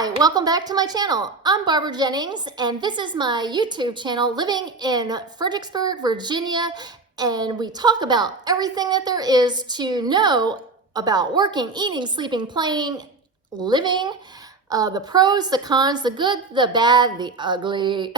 Hi, welcome back to my channel. I'm Barbara Jennings, and this is my YouTube channel, living in Fredericksburg, Virginia, and we talk about everything that there is to know about working, eating, sleeping, playing, living, the pros, the cons, the good, the bad, the ugly,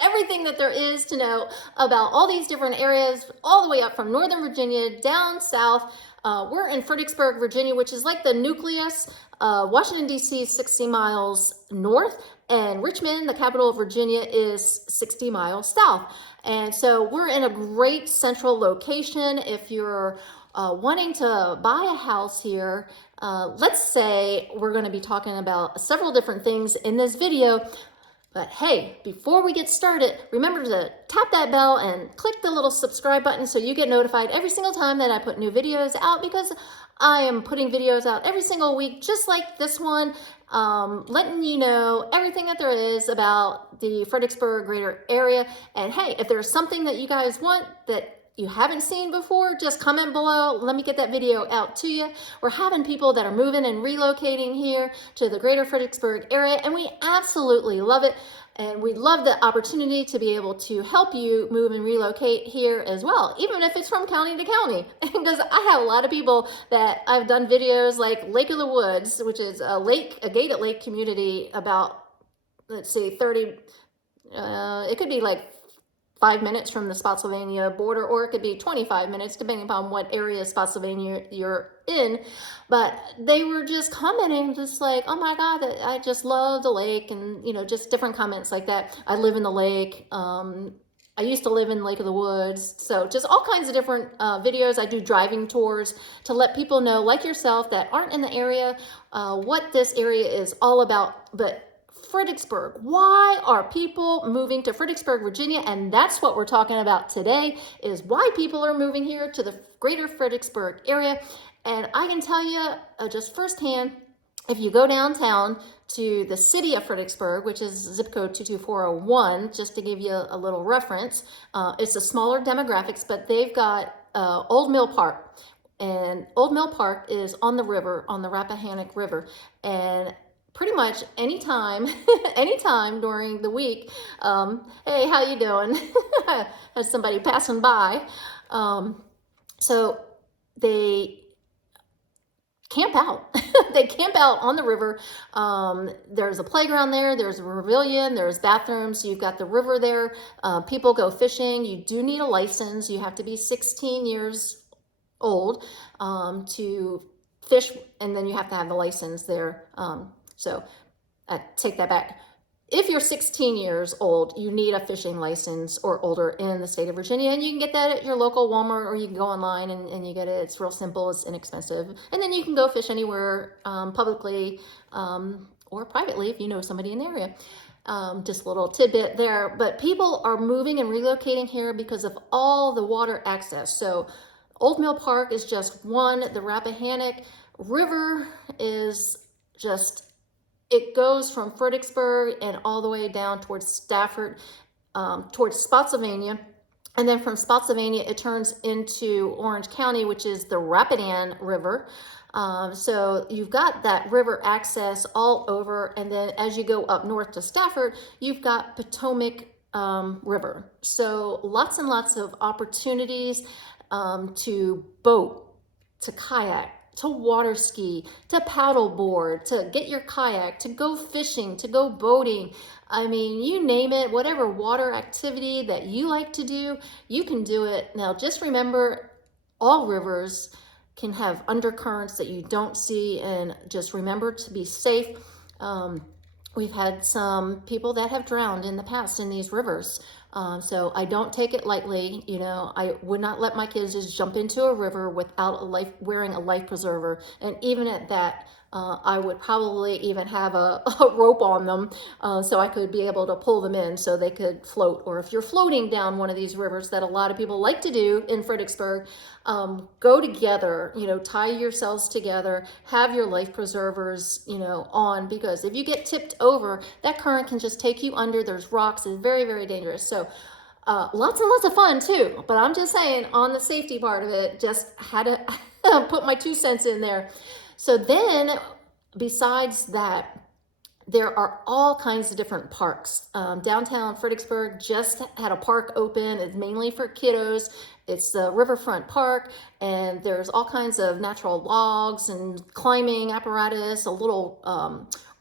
everything that there is to know about all these different areas, all the way up from Northern Virginia down south. We're in Fredericksburg, Virginia, which is like the nucleus. Washington, D.C. is 60 miles north, and Richmond, the capital of Virginia, is 60 miles south. And so we're in a great central location. If you're wanting to buy a house here, let's say we're going to be talking about several different things in this video. But hey, before we get started, remember to tap that bell and click the little subscribe button so you get notified every single time that I put new videos out, because I am putting videos out every single week, just like this one, letting you know everything that there is about the Fredericksburg greater area. And hey, if there's something that you guys want that you haven't seen before, just comment below. Let me get that video out to you. We're having people that are moving and relocating here to the Greater Fredericksburg area, and we absolutely love it. And we love the opportunity to be able to help you move and relocate here as well, even if it's from county to county. Because I have a lot of people that I've done videos like Lake of the Woods, which is a gated lake community about, let's see, 30, it could be like 5 minutes from the Spotsylvania border, or it could be 25 minutes, depending upon what area of Spotsylvania you're in. But they were just commenting, just like, oh my God, I just love the lake, and, you know, just different comments like that. I live in the lake. I used to live in Lake of the Woods. So just all kinds of different videos. I do driving tours to let people know, like yourself, that aren't in the area, what this area is all about. But Fredericksburg, why are people moving to Fredericksburg, Virginia? And that's what we're talking about today, is why people are moving here to the Greater Fredericksburg area. And I can tell you just firsthand, if you go downtown to the city of Fredericksburg, which is zip code 22401, just to give you a little reference, it's a smaller demographics, but they've got Old Mill Park. And Old Mill Park is on the river, on the Rappahannock River. And pretty much anytime during the week, hey, how you doing? Has somebody passing by. So they camp out. They camp out on the river. There's a playground there. There's a pavilion. There's bathrooms. You've got the river there. People go fishing. You do need a license. You have to be 16 years old to fish, and then you have to have the license there. So I take that back. If you're 16 years old, you need a fishing license or older in the state of Virginia, and you can get that at your local Walmart, or you can go online and you get it. It's real simple, it's inexpensive. And then you can go fish anywhere, publicly or privately if you know somebody in the area. Just a little tidbit there. But people are moving and relocating here because of all the water access. So Old Mill Park is just one. The Rappahannock River is just, it goes from Fredericksburg and all the way down towards Stafford, towards Spotsylvania. And then from Spotsylvania, it turns into Orange County, which is the Rapidan River. So you've got that river access all over. And then as you go up north to Stafford, you've got Potomac River. So lots and lots of opportunities to boat, to kayak, to water ski, to paddle board, to get your kayak, to go fishing, to go boating. I mean, you name it, whatever water activity that you like to do, you can do it. Now, just remember, all rivers can have undercurrents that you don't see, and just remember to be safe. We've had some people that have drowned in the past in these rivers. So I don't take it lightly. You know, I would not let my kids just jump into a river without wearing a life preserver. And even at that, I would probably even have a rope on them so I could be able to pull them in so they could float. Or if you're floating down one of these rivers that a lot of people like to do in Fredericksburg, go together, you know, tie yourselves together, have your life preservers, you know, on, because if you get tipped over, that current can just take you under. There's rocks. It's very, very dangerous. So lots and lots of fun too, but I'm just saying, on the safety part of it, just had to put my 2 cents in there. So then, besides that, there are all kinds of different parks. Downtown Fredericksburg just had a park open. It's mainly for kiddos. It's the Riverfront Park, and there's all kinds of natural logs and climbing apparatus, a little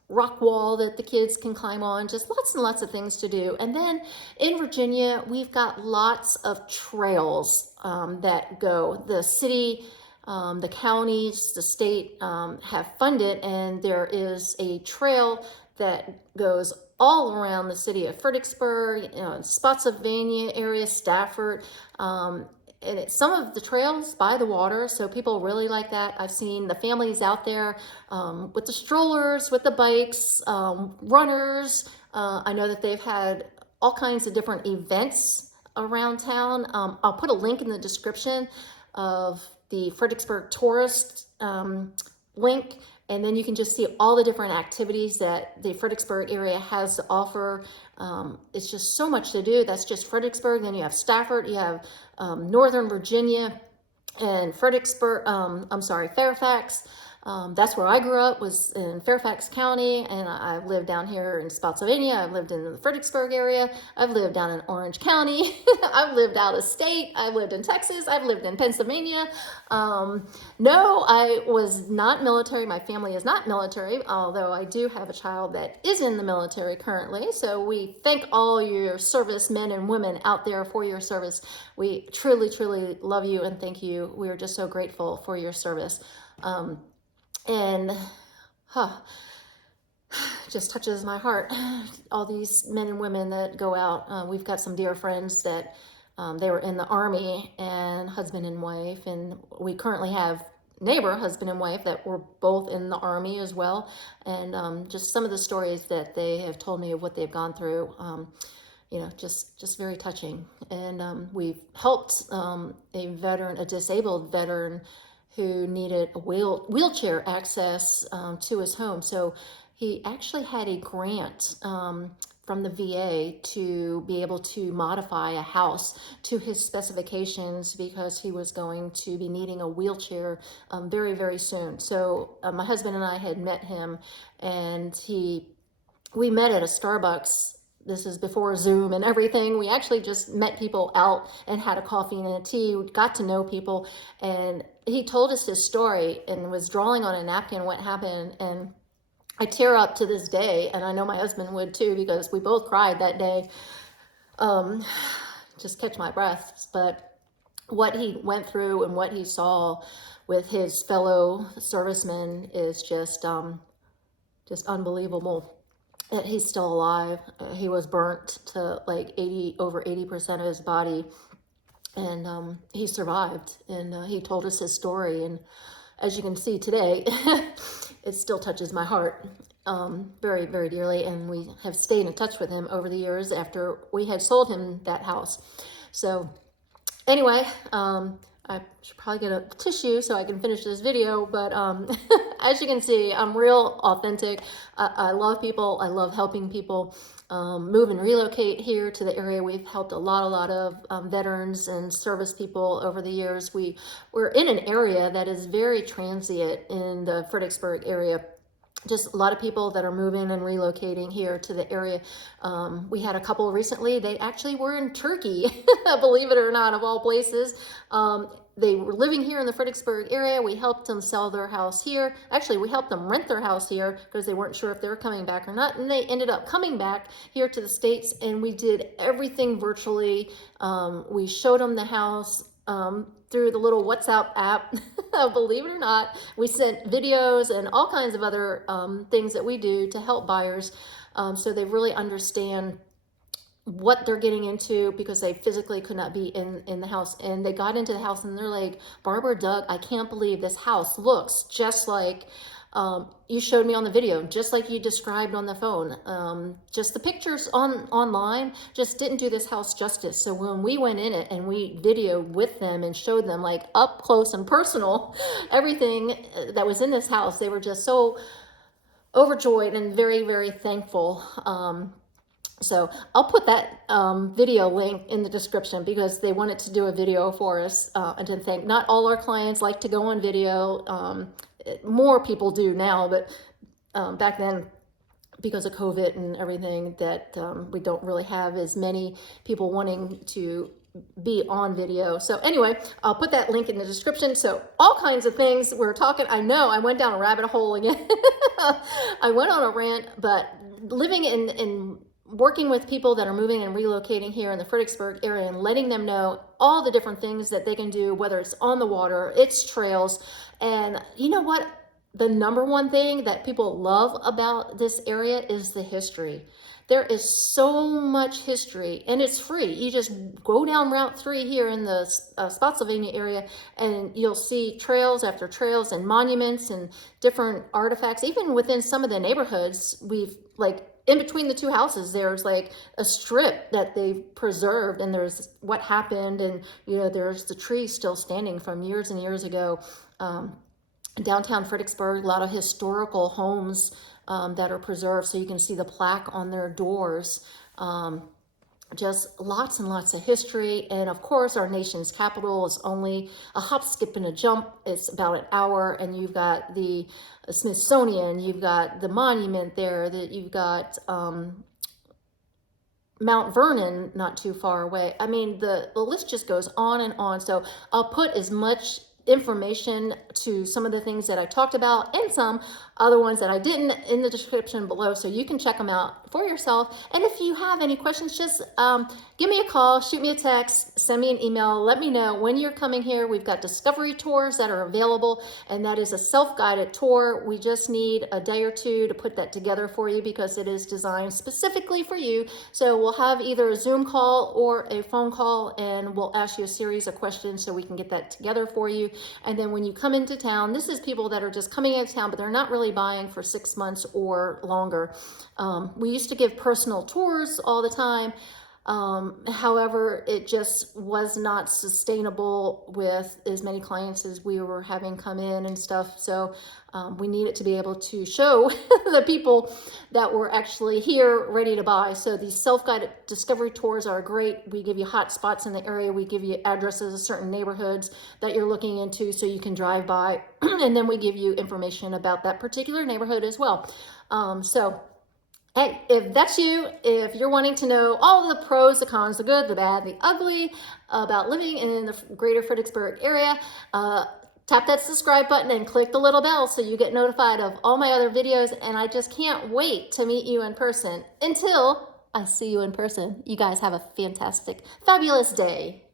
rock wall that the kids can climb on, just lots and lots of things to do. And then in Virginia, we've got lots of trails that go. The city, the counties, the state have funded, and there is a trail that goes all around the city of Fredericksburg, Spotsylvania area, Stafford, and it's some of the trails by the water, so people really like that. I've seen the families out there with the strollers, with the bikes, runners. I know that they've had all kinds of different events around town. I'll put a link in the description of the Fredericksburg tourist link, and then you can just see all the different activities that the Fredericksburg area has to offer. It's just so much to do. That's just Fredericksburg. Then you have Stafford, you have Northern Virginia, and Fairfax. That's where I grew up, was in Fairfax County, and I've lived down here in Spotsylvania. I've lived in the Fredericksburg area. I've lived down in Orange County. I've lived out of state. I've lived in Texas. I've lived in Pennsylvania. No, I was not military. My family is not military, although I do have a child that is in the military currently. So we thank all your service men and women out there for your service. We truly, truly love you and thank you. We are just so grateful for your service. And just touches my heart. All these men and women that go out. We've got some dear friends that they were in the Army, and husband and wife, and we currently have neighbor husband and wife that were both in the Army as well. And just some of the stories that they have told me of what they've gone through, just very touching. And we've helped a disabled veteran who needed a wheelchair access to his home. So he actually had a grant from the VA to be able to modify a house to his specifications, because he was going to be needing a wheelchair very, very soon. So my husband and I had met him, and we met at a Starbucks. This is before Zoom and everything. We actually just met people out and had a coffee and a tea. We got to know people, and he told us his story and was drawing on a napkin what happened. And I tear up to this day, and I know my husband would too, because we both cried that day. Just catch my breath. But what he went through and what he saw with his fellow servicemen is just unbelievable. That he's still alive. He was burnt to like over 80% of his body, and he survived. And he told us his story, and as you can see today, it still touches my heart very, very dearly. And we have stayed in touch with him over the years after we had sold him that house. So anyway, I should probably get a tissue so I can finish this video, but as you can see, I'm real authentic. I love people. I love helping people move and relocate here to the area. We've helped a lot of veterans and service people over the years. We're in an area that is very transient in the Fredericksburg area. Just a lot of people that are moving and relocating here to the area. We had a couple recently. They actually were in Turkey, believe it or not, of all places. They were living here in the Fredericksburg area. We helped them sell their house here. Actually, we helped them rent their house here because they weren't sure if they were coming back or not. And they ended up coming back here to the States, and we did everything virtually. We showed them the house through the little WhatsApp app. Believe it or not, we sent videos and all kinds of other things that we do to help buyers, so they really understand what they're getting into, because they physically could not be in the house. And they got into the house and they're like, Barbara, Doug, I can't believe this house looks just like you showed me on the video, just like you described on the phone. Just the pictures online just didn't do this house justice. So when we went in it and we videoed with them and showed them like up close and personal everything that was in this house, they were just so overjoyed and very, very thankful. So I'll put that video link in the description, because they wanted to do a video for us, and to thank. Not all our clients like to go on video. More people do now, but back then because of COVID and everything, that we don't really have as many people wanting to be on video. So anyway, I'll put that link in the description. So all kinds of things we're talking. I know I went down a rabbit hole again. I went on a rant, but living in working with people that are moving and relocating here in the Fredericksburg area and letting them know all the different things that they can do, whether it's on the water, it's trails. And you know what? The number one thing that people love about this area is the history. There is so much history, and it's free. You just go down Route 3 here in the Spotsylvania area, and you'll see trails after trails and monuments and different artifacts. Even within some of the neighborhoods, we've like in between the two houses, there's like a strip that they've preserved, and there's what happened, and you know, there's the tree still standing from years and years ago. Downtown Fredericksburg, a lot of historical homes that are preserved, so you can see the plaque on their doors. Just lots and lots of history. And of course, our nation's capital is only a hop, skip, and a jump. It's about an hour, and you've got the Smithsonian, you've got the monument there, that you've got Mount Vernon not too far away. I mean, the list just goes on and on. So I'll put as much information to some of the things that I talked about and some other ones that I didn't in the description below, so you can check them out for yourself. And if you have any questions, just give me a call, shoot me a text, send me an email, let me know when you're coming here. We've got discovery tours that are available, and that is a self-guided tour. We just need a day or two to put that together for you because it is designed specifically for you. So we'll have either a Zoom call or a phone call, and we'll ask you a series of questions so we can get that together for you. And then when you come into town, this is people that are just coming into town, but they're not really buying for 6 months or longer. We used to give personal tours all the time. However, it just was not sustainable with as many clients as we were having come in and stuff. So we needed to be able to show the people that were actually here ready to buy. So these self-guided discovery tours are great. We give you hot spots in the area. We give you addresses of certain neighborhoods that you're looking into so you can drive by. And then we give you information about that particular neighborhood as well. Hey, if that's you, if you're wanting to know all the pros, the cons, the good, the bad, the ugly about living in the Greater Fredericksburg area, tap that subscribe button and click the little bell so you get notified of all my other videos. And I just can't wait to meet you in person. Until I see you in person, you guys have a fantastic, fabulous day.